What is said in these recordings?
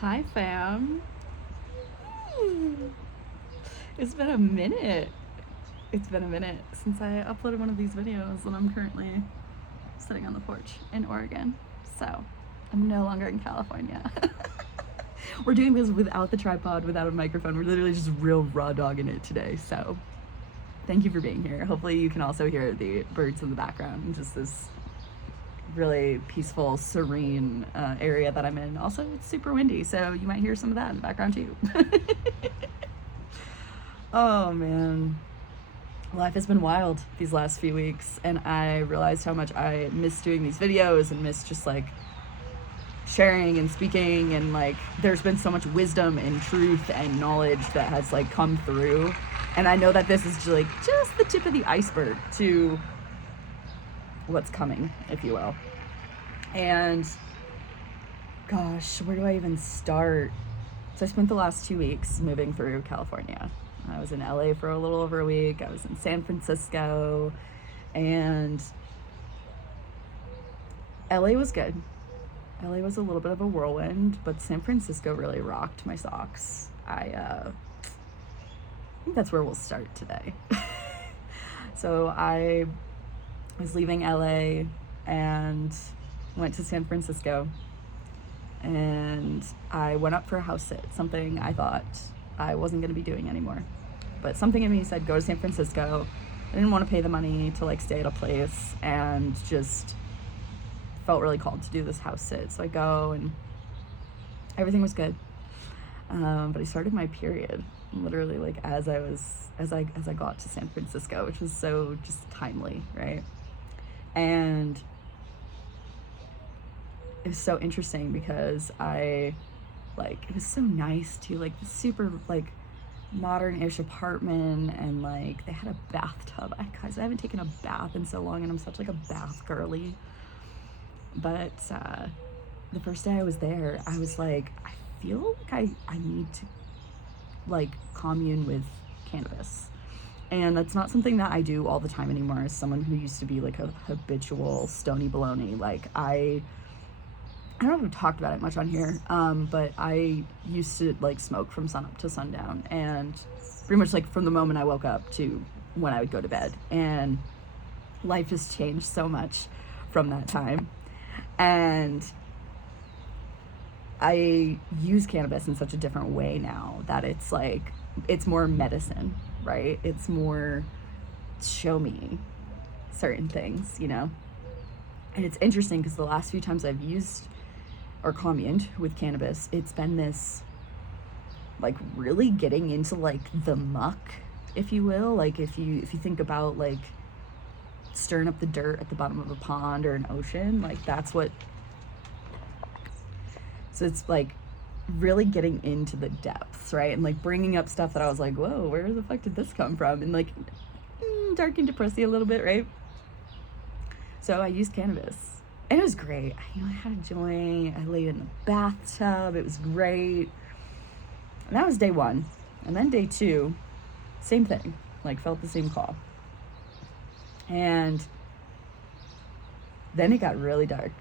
Hi, fam. It's been a minute. It's been a minute since I uploaded one of these videos, and I'm currently sitting on the porch in Oregon. So, I'm no longer in California. We're doing this without the tripod, without a microphone. We're literally just real raw dogging it today. So, thank you for being here. Hopefully, you can also hear the birds in the background and just this really peaceful, serene area that I'm in. Also, it's super windy, so you might hear some of that in the background too. Oh man, life has been wild these last few weeks, and I realized how much I miss doing these videos and miss just like sharing and speaking, and like there's been so much wisdom and truth and knowledge that has like come through, and I know that this is just the tip of the iceberg to what's coming, if you will. And gosh, where do I even start? So I spent the last 2 weeks moving through California. I was in LA for a little over a week. I was in San Francisco, and LA was good. LA was a little bit of a whirlwind, but San Francisco really rocked my socks. I think that's where we'll start today. So I was leaving LA and went to San Francisco, and I went up for a house sit, something I thought I wasn't going to be doing anymore. But something in me said, go to San Francisco. I didn't want to pay the money to like stay at a place, and just felt really called to do this house sit. So I go, and everything was good. But I started my period literally like as I got to San Francisco, which was so just timely, right? And it was so interesting because it was so nice to like the super like modern-ish apartment, and like they had a bathtub. Guys, I haven't taken a bath in so long, and I'm such like a bath girly. But the first day I was there, I was like, I feel like I need to like commune with cannabis. And that's not something that I do all the time anymore. As someone who used to be like a habitual stony baloney, like I don't know if I've talked about it much on here, but I used to like smoke from sunup to sundown, and pretty much like from the moment I woke up to when I would go to bed. And life has changed so much from that time. And I use cannabis in such a different way now that it's like, it's more medicine, right? It's more show me certain things, you know? And it's interesting because the last few times I've used or communed with cannabis, it's been this like really getting into like the muck, if you will. Like if you think about like stirring up the dirt at the bottom of a pond or an ocean, like that's what. So it's like really getting into the depths, right? And like bringing up stuff that I was like, whoa, where the fuck did this come from? And like dark and depressy a little bit, right? So I used cannabis. And it was great. I had a joint. I laid in the bathtub. It was great. And that was day one. And then day two, same thing. Like felt the same call. And then it got really dark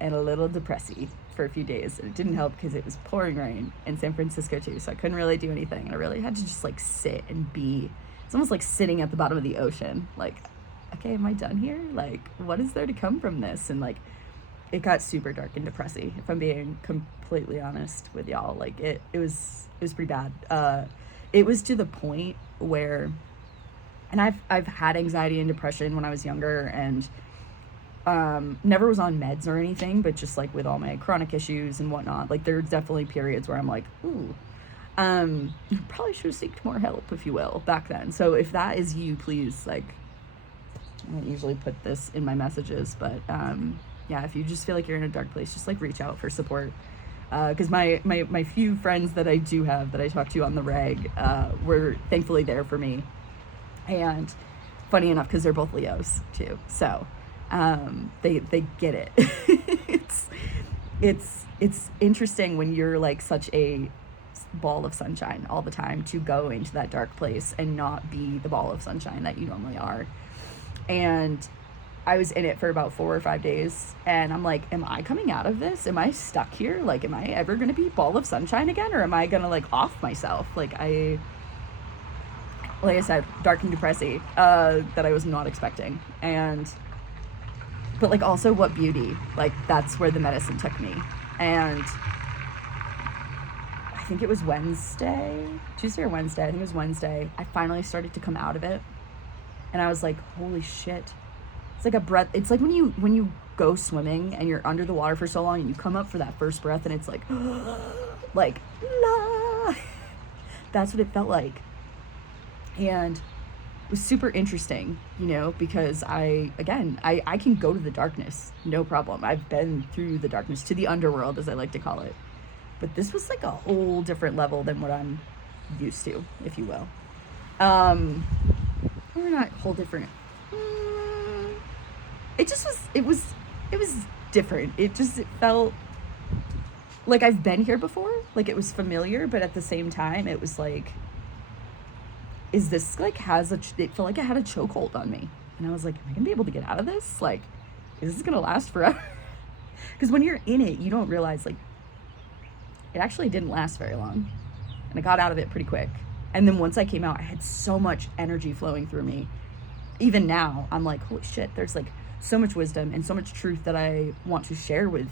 and a little depressy for a few days. And it didn't help because it was pouring rain in San Francisco too. So I couldn't really do anything. And I really had to just like sit and be. It's almost like sitting at the bottom of the ocean. Like, okay, am I done here? Like, what is there to come from this? And like, it got super dark and depressy, if I'm being completely honest with y'all. Like it was pretty bad. It was to the point where, and I've had anxiety and depression when I was younger, and never was on meds or anything, but just like with all my chronic issues and whatnot, like there's definitely periods where I'm like, ooh, probably should have sought more help, if you will, back then. So if that is you, please, like, I don't usually put this in my messages, but yeah, if you just feel like you're in a dark place, just like reach out for support. Because my few friends that I do have that I talk to on the reg were thankfully there for me. And funny enough, because they're both Leos too, so they get it. it's interesting when you're like such a ball of sunshine all the time to go into that dark place and not be the ball of sunshine that you normally are. And I was in it for about 4 or 5 days, and I'm like, am I coming out of this? Am I stuck here? Like, am I ever gonna be ball of sunshine again, or am I gonna like off myself? Like I said, dark and depressy, that I was not expecting. And but like also what beauty. Like that's where the medicine took me. And I think it was Tuesday or Wednesday. I think it was Wednesday. I finally started to come out of it. And I was like, holy shit. It's like a breath. It's like when you go swimming and you're under the water for so long and you come up for that first breath and it's like, like, la. That's what it felt like. And it was super interesting, you know, because I can go to the darkness, no problem. I've been through the darkness, to the underworld, as I like to call it. But this was like a whole different level than what I'm used to, if you will. Or not whole different. It was different. It felt like I've been here before. Like it was familiar, but at the same time, it was like, is this like it felt like it had a chokehold on me. And I was like, am I gonna be able to get out of this? Like, is this gonna last forever? Because when you're in it, you don't realize like it actually didn't last very long. And I got out of it pretty quick. And then once I came out, I had so much energy flowing through me. Even now, I'm like, holy shit, there's like so much wisdom and so much truth that I want to share with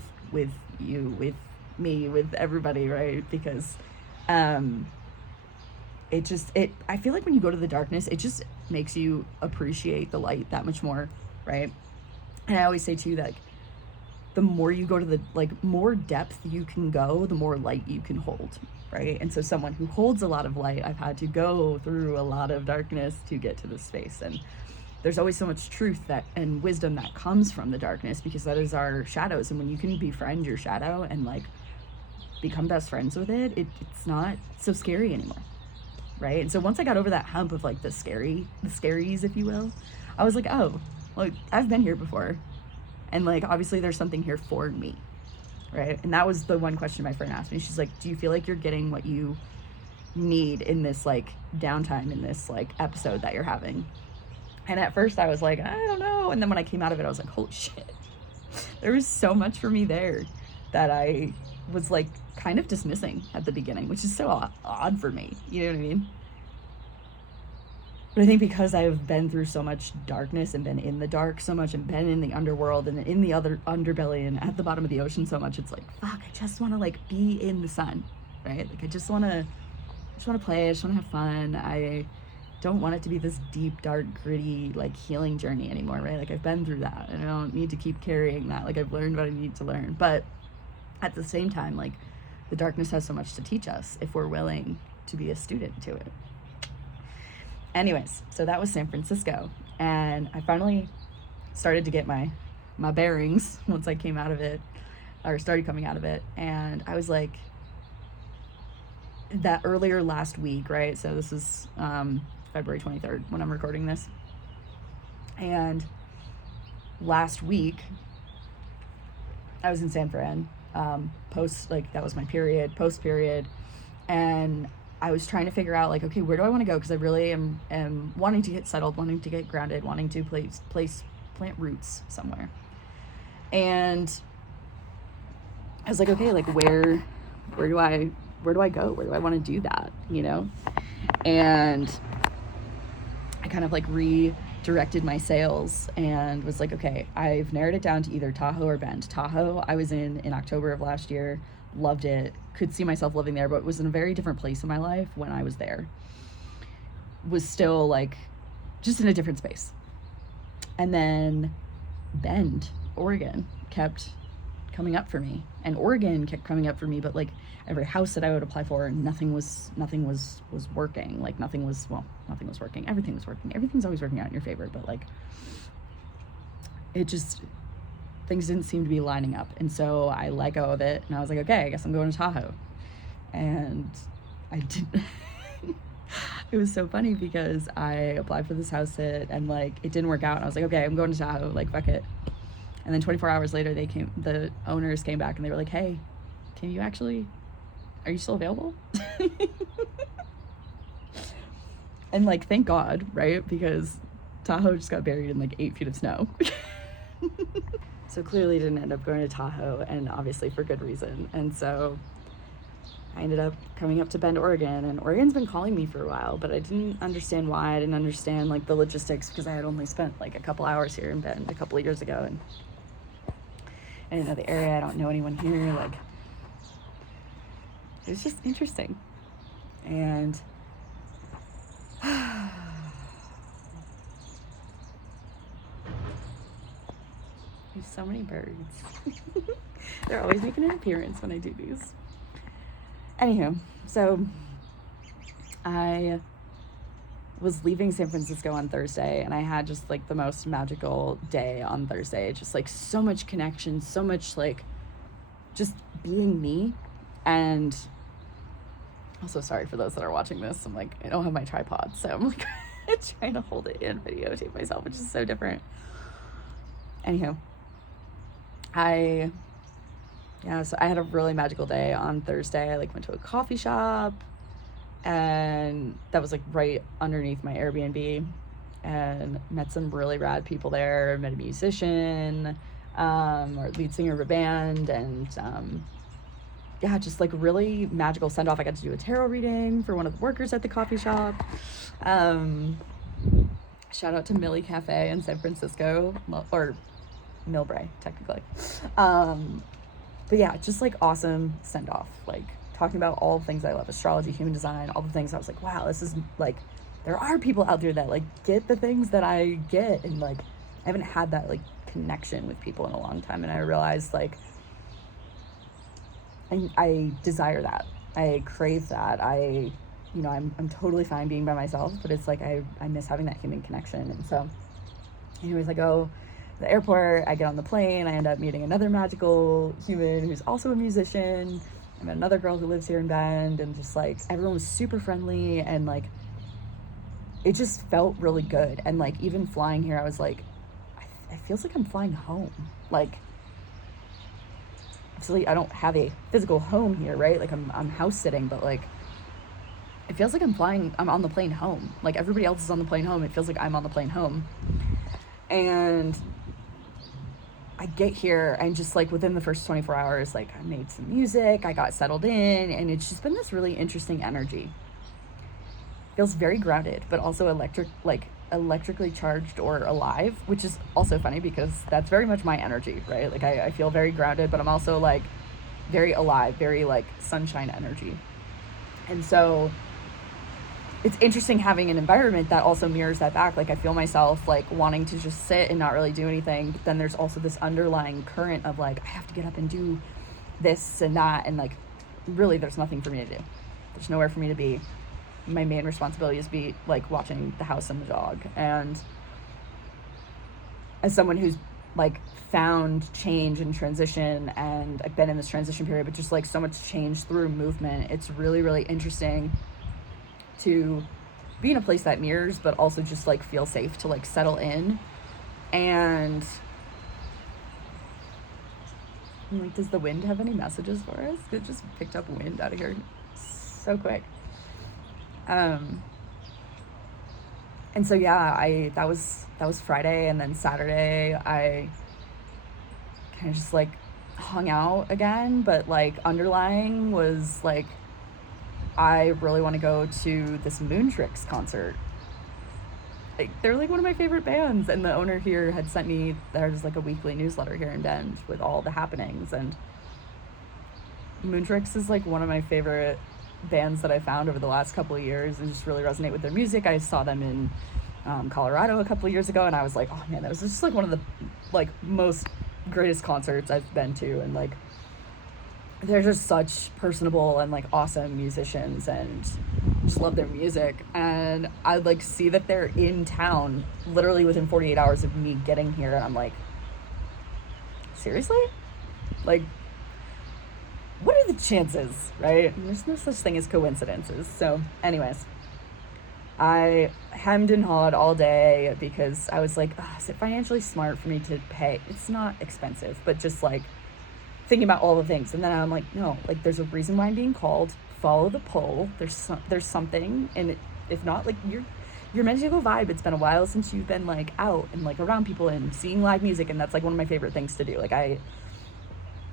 you, with me, with everybody, right? Because I feel like when you go to the darkness, it just makes you appreciate the light that much more, right? And I always say too that the more you go to the, like, more depth you can go, the more light you can hold, right? And so someone who holds a lot of light, I've had to go through a lot of darkness to get to this space. And there's always so much truth and wisdom that comes from the darkness, because that is our shadows. And when you can befriend your shadow and like become best friends with it, it's not so scary anymore, right? And so once I got over that hump of like the scaries, if you will, I was like, oh, like I've been here before, and like obviously there's something here for me, right? And that was the one question my friend asked me. She's like, do you feel like you're getting what you need in this like downtime, in this like episode that you're having? And at first I was like, I don't know. And then when I came out of it, I was like, holy shit, there was so much for me there that I was like kind of dismissing at the beginning, which is so odd for me. You know what I mean? But I think because I've been through so much darkness and been in the dark so much and been in the underworld and in the other underbelly and at the bottom of the ocean so much, it's like, fuck, I just want to like be in the sun, right? Like I just want to play. I just want to have fun. I don't want it to be this deep, dark, gritty, like healing journey anymore, right? Like I've been through that and I don't need to keep carrying that. Like I've learned what I need to learn. But at the same time, like the darkness has so much to teach us if we're willing to be a student to it. Anyways, so that was San Francisco. And I finally started to get my bearings once I came out of it, or started coming out of it. And I was like, that earlier last week, right? So this is February 23rd when I'm recording this. And last week, I was in San Fran, that was my post period. And I was trying to figure out like, okay, where do I want to go? Because I really am wanting to get settled, wanting to get grounded, wanting to plant roots somewhere. And I was like, okay, like where do I go? Where do I want to do that? You know? And I kind of like redirected my sails and was like, okay, I've narrowed it down to either Tahoe or Bend. Tahoe, I was in October of last year, loved it, could see myself living there, but it was in a very different place in my life when I was there. Was still like just in a different space. And then Bend, Oregon, kept coming up for me, and Oregon kept coming up for me, but like every house that I would apply for, nothing was working. Like nothing was working. Everything was working. Everything's always working out in your favor, but like things didn't seem to be lining up. And so I let go of it and I was like, okay, I guess I'm going to Tahoe. And I didn't. It was so funny because I applied for this house sit and like it didn't work out, and I was like, okay, I'm going to Tahoe, like fuck it. And then 24 hours later the owners came back and they were like, hey, are you still available? And like, thank God, right? Because Tahoe just got buried in like 8 feet of snow. So clearly didn't end up going to Tahoe, and obviously for good reason. And so I ended up coming up to Bend, Oregon, and Oregon's been calling me for a while, but I didn't understand why. I didn't understand like the logistics because I had only spent like a couple hours here in Bend a couple of years ago, and I didn't know the area. I don't know anyone here. Like, it was just interesting. And there's so many birds. They're always making an appearance when I do these. Anywho, so I was leaving San Francisco on Thursday, and I had just like the most magical day on Thursday. Just like so much connection, so much like just being me. And also, sorry for those that are watching this. I'm like, I don't have my tripod, so I'm like trying to hold it and videotape myself, which is so different. Anywho, so I had a really magical day on Thursday. I like went to a coffee shop, and that was like right underneath my Airbnb, and met some really rad people there. Met a musician, or lead singer of a band, and just like really magical send off. I got to do a tarot reading for one of the workers at the coffee shop. Shout out to Millie Cafe in San Francisco, or Millbrae technically. But yeah, just like awesome send off, like talking about all the things I love, astrology, human design, all the things. I was like, wow, this is like, there are people out there that like get the things that I get, and like I haven't had that like connection with people in a long time. And I realized like I desire that, I crave that. I'm totally fine being by myself, but it's like I miss having that human connection. And so anyways, I go to the airport, I get on the plane, I end up meeting another magical human who's also a musician. I met another girl who lives here in Bend, and just like everyone was super friendly, and like it just felt really good. And like even flying here, I was like, it feels like I'm flying home. Like, obviously I don't have a physical home here, right? Like I'm house sitting, but like it feels like I'm on the plane home. Like everybody else is on the plane home, it feels like I'm on the plane home. And I get here, and just like within the first 24 hours, like I made some music, I got settled in, and it's just been this really interesting energy. Feels very grounded, but also electrically charged or alive, which is also funny because that's very much my energy, right? Like I feel very grounded, but I'm also like very alive, very like sunshine energy. And so it's interesting having an environment that also mirrors that back. Like I feel myself like wanting to just sit and not really do anything, but then there's also this underlying current of like I have to get up and do this and that, and like really there's nothing for me to do. There's nowhere for me to be. My main responsibility is be like watching the house and the dog. And as someone who's like found change and transition, and I've been in this transition period, but just like so much change through movement, it's really, really interesting to be in a place that mirrors, but also just like feel safe to like settle in. And I'm like, does the wind have any messages for us? It just picked up wind out of here so quick. And so yeah, that was Friday, and then Saturday I kind of just like hung out again, but like underlying was like I really want to go to this Moontrix concert. Like they're like one of my favorite bands, and the owner here had sent me, there's like a weekly newsletter here in Bend with all the happenings, and Moontrix is like one of my favorite bands that I found over the last couple of years. I just really resonate with their music. I saw them in Colorado a couple of years ago, and I was like, oh man, that was just like one of the like most greatest concerts I've been to. And like they're just such personable and like awesome musicians, and just love their music. And I like see that they're in town literally within 48 hours of me getting here, and I'm like, seriously? Like, what are the chances, right? There's no such thing as coincidences. So anyways, I hemmed and hawed all day because I was like, is it financially smart for me to pay? It's not expensive, but just like thinking about all the things. And then I'm like, no, like there's a reason why I'm being called. Follow the pull. There's something, and if not, like you your magical vibe. It's been a while since you've been like out and like around people and seeing live music, and that's like one of my favorite things to do. Like I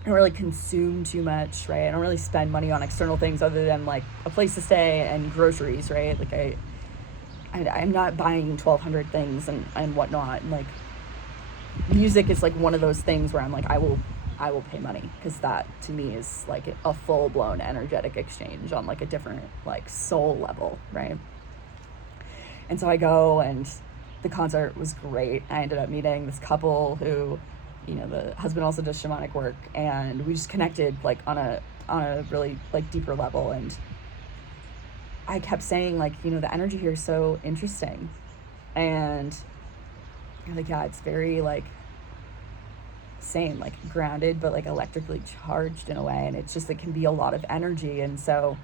don't really consume too much, right? I don't really spend money on external things other than like a place to stay and groceries, right? Like I'm not buying 1,200 things and whatnot. And like music is like one of those things where I'm like, I will pay money, because that to me is like a full-blown energetic exchange on like a different like soul level, right? And so I go, and the concert was great. I ended up meeting this couple who, you know, the husband also does shamanic work, and we just connected like on a really like deeper level. And I kept saying like, you know, the energy here is so interesting, and you're like, yeah, it's very like same, like grounded but like electrically charged in a way, and it's just, it can be a lot of energy. And so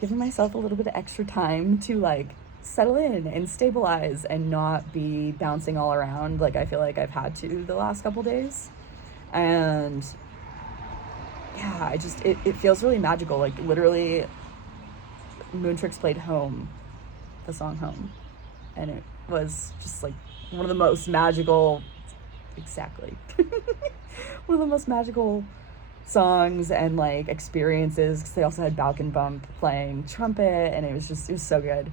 giving myself a little bit of extra time to like settle in and stabilize and not be bouncing all around like I feel like I've had to the last couple days. And yeah, I just, it feels really magical. Like literally Moontrix played Home, the song Home, and it was just like one of the most magical, exactly one of the most magical songs and like experiences, because they also had Balkan Bump playing trumpet, and it was so good.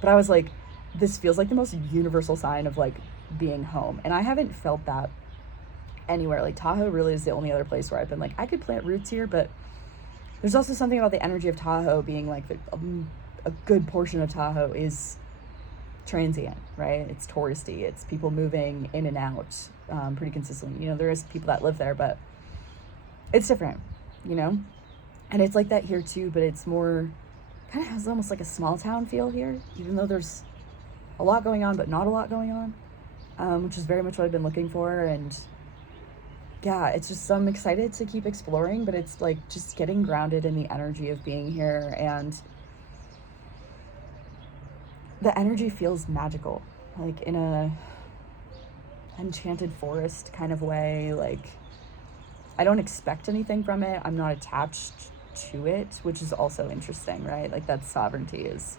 But I was like, this feels like the most universal sign of like being home, and I haven't felt that anywhere. Like Tahoe really is the only other place where I've been like, I could plant roots here. But there's also something about the energy of Tahoe being like a good portion of Tahoe is transient, right? It's touristy, it's people moving in and out pretty consistently. You know, there is people that live there, but it's different, you know? And it's like that here too, but it's more, kind of has almost like a small town feel here, even though there's a lot going on, but not a lot going on, which is very much what I've been looking for. And yeah, it's just, I'm excited to keep exploring, but it's like just getting grounded in the energy of being here. And the energy feels magical, like in a enchanted forest kind of way. Like I don't expect anything from it. I'm not attached to it, which is also interesting, right? Like that sovereignty is,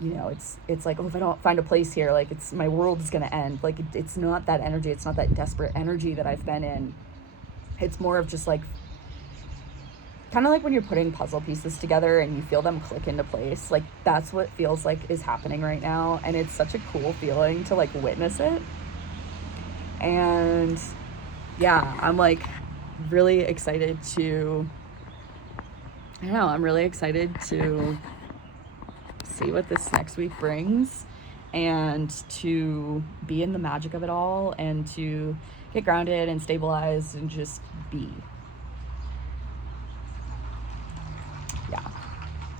you know, it's like, oh, if I don't find a place here, like it's, my world is going to end. Like it's not that energy. It's not that desperate energy that I've been in. It's more of just like, kind of like when you're putting puzzle pieces together and you feel them click into place. Like that's what feels like is happening right now. And it's such a cool feeling to like witness it. And yeah, I'm like really excited to, I don't know, I'm really excited to see what this next week brings, and to be in the magic of it all, and to get grounded and stabilized and just be. Yeah.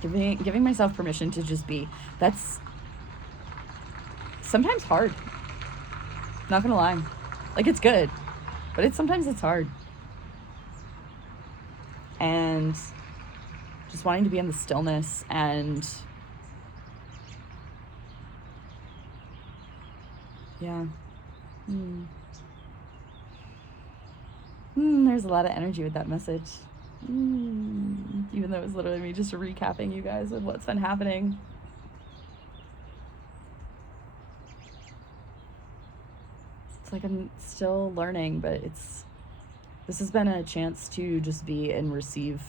Giving myself permission to just be. That's sometimes hard. Not gonna lie. Like it's good, but sometimes it's hard. And just wanting to be in the stillness, and yeah. There's a lot of energy with that message. Even though it was literally me just recapping you guys with what's been happening. It's like I'm still learning, but this has been a chance to just be and receive,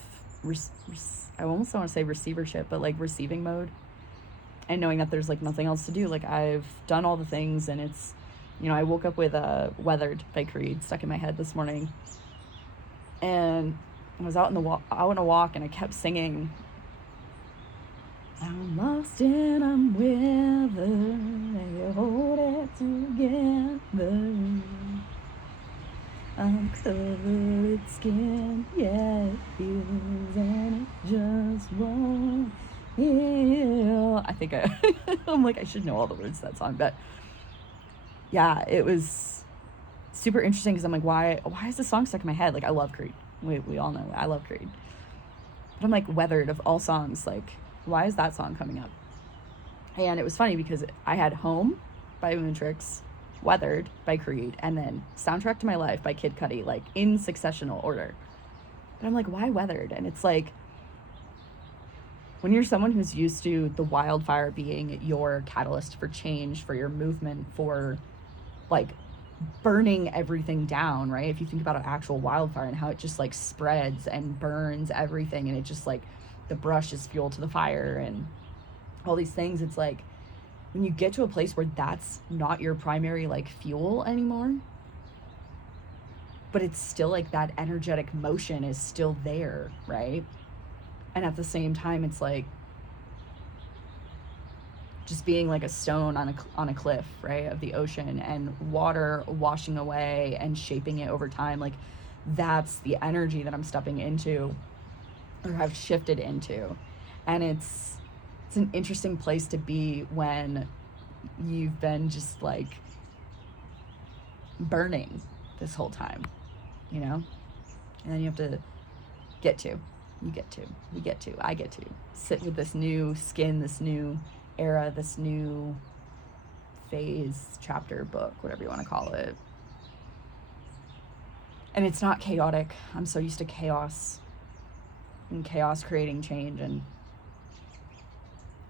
I almost don't want to say receivership, but like receiving mode, and knowing that there's like nothing else to do. Like I've done all the things, and it's, you know, I woke up with Weathered by Creed stuck in my head this morning, and I was out on a walk, and I kept singing, I'm lost and I'm weathered, and you hold it together. I'm covered with skin, yeah, it feels, and it just won't heal. I think I'm like, I should know all the words to that song, but yeah, it was super interesting, because I'm like, why is this song stuck in my head? Like, I love Creed. We all know I love Creed. But I'm like, Weathered, of all songs, like, why is that song coming up? And it was funny because I had Home by Moontrix, Weathered by Creed, and then Soundtrack to My Life by Kid Cudi, like in successional order. But I'm like, why Weathered? And it's like, when you're someone who's used to the wildfire being your catalyst for change, for your movement, for like burning everything down, right? If you think about an actual wildfire and how it just like spreads and burns everything, and it just like, the brush is fuel to the fire and all these things, it's like when you get to a place where that's not your primary like fuel anymore, but it's still like that energetic motion is still there, right? And at the same time, it's like just being like a stone on a cliff, right, of the ocean, and water washing away and shaping it over time. Like, that's the energy that I'm stepping into, or have shifted into. And it's an interesting place to be when you've been just like burning this whole time, you know? And then you have to I get to sit with this new skin, this new era, this new phase, chapter, book, whatever you want to call it. And it's not chaotic. I'm so used to chaos, and chaos creating change. And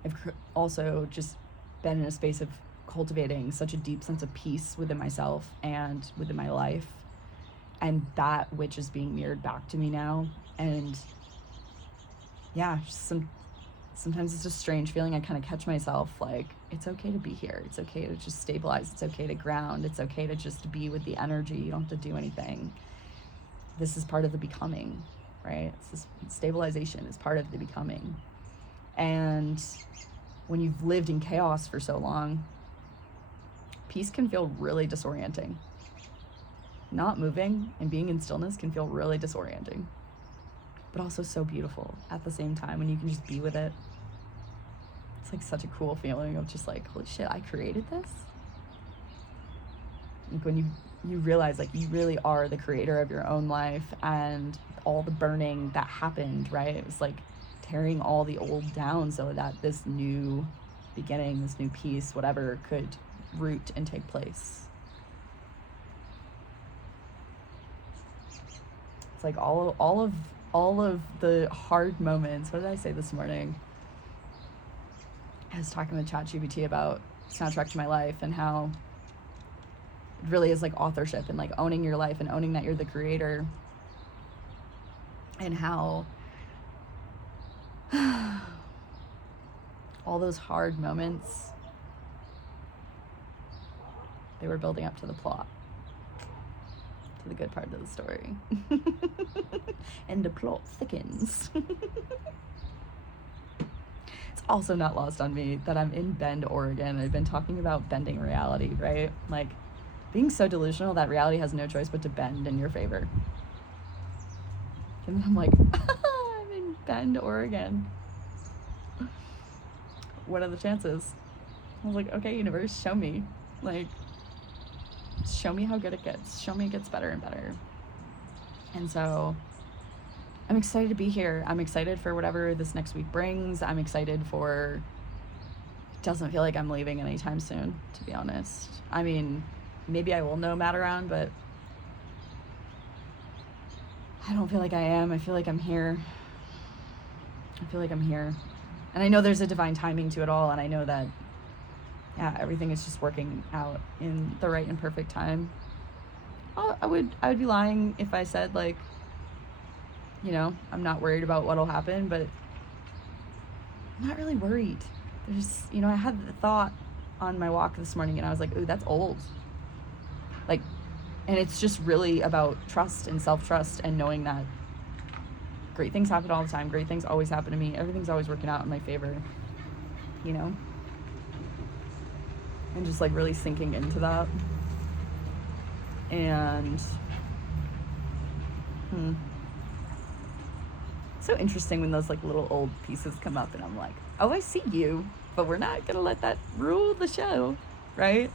I've also just been in a space of cultivating such a deep sense of peace within myself and within my life, and that which is being mirrored back to me now. And yeah, sometimes it's a strange feeling. I kind of catch myself like, it's okay to be here. It's okay to just stabilize. It's okay to ground. It's okay to just be with the energy. You don't have to do anything. This is part of the becoming, right? Stabilization is part of the becoming. And when you've lived in chaos for so long, peace can feel really disorienting. Not moving and being in stillness can feel really disorienting, but also so beautiful at the same time when you can just be with it. It's like such a cool feeling of just like, holy shit, I created this. Like when you realize like you really are the creator of your own life, and all the burning that happened, right? It was like tearing all the old down so that this new beginning, this new peace, whatever, could root and take place. It's like all of the hard moments. What did I say this morning? I was talking with ChatGPT about soundtrack to my life, and how it really is like authorship and like owning your life and owning that you're the creator, and how all those hard moments, they were building up to the plot, to the good part of the story. And the plot thickens. It's also not lost on me that I'm in Bend, Oregon. I've been talking about bending reality, right? Like being so delusional that reality has no choice but to bend in your favor. And I'm like, I'm in Bend, Oregon. What are the chances? I was like, okay, universe, show me. Like, show me how good it gets. Show me it gets better and better. And so I'm excited to be here. I'm excited for whatever this next week brings. I'm excited for, it doesn't feel like I'm leaving anytime soon, to be honest. I mean, maybe I will nomad around, but I don't feel like I am. I feel like I'm here. And I know there's a divine timing to it all, and I know that, yeah, everything is just working out in the right and perfect time. I would be lying if I said, like, you know, I'm not worried about what'll happen, but I'm not really worried. There's, you know, I had the thought on my walk this morning, and I was like, ooh, that's old. Like, and it's just really about trust and self-trust, and knowing that great things happen all the time. Great things always happen to me. Everything's always working out in my favor, you know? And just like really sinking into that. And so interesting when those like little old pieces come up, and I'm like, oh, I see you, but we're not gonna let that rule the show, right?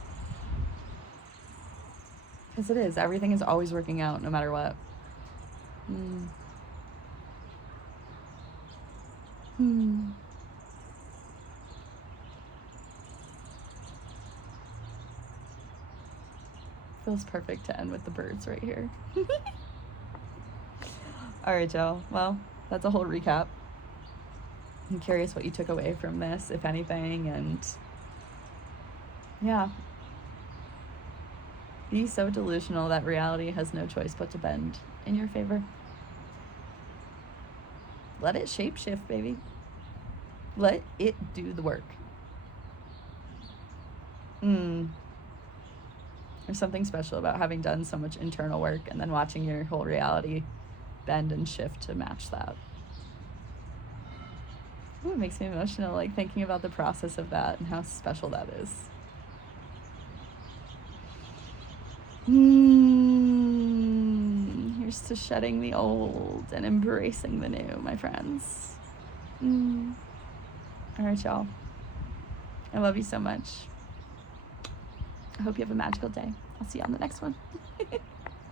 Because it is. Everything is always working out no matter what. Feels perfect to end with the birds right here. All right, y'all. Well, that's a whole recap. I'm curious what you took away from this, if anything, and yeah. Be so delusional that reality has no choice but to bend in your favor. Let it shapeshift, baby. Let it do the work. There's something special about having done so much internal work and then watching your whole reality bend and shift to match that. Ooh, it makes me emotional, like thinking about the process of that and how special that is. Here's to shedding the old and embracing the new, my friends. All right, y'all. I love you so much. I hope you have a magical day. I'll see you on the next one.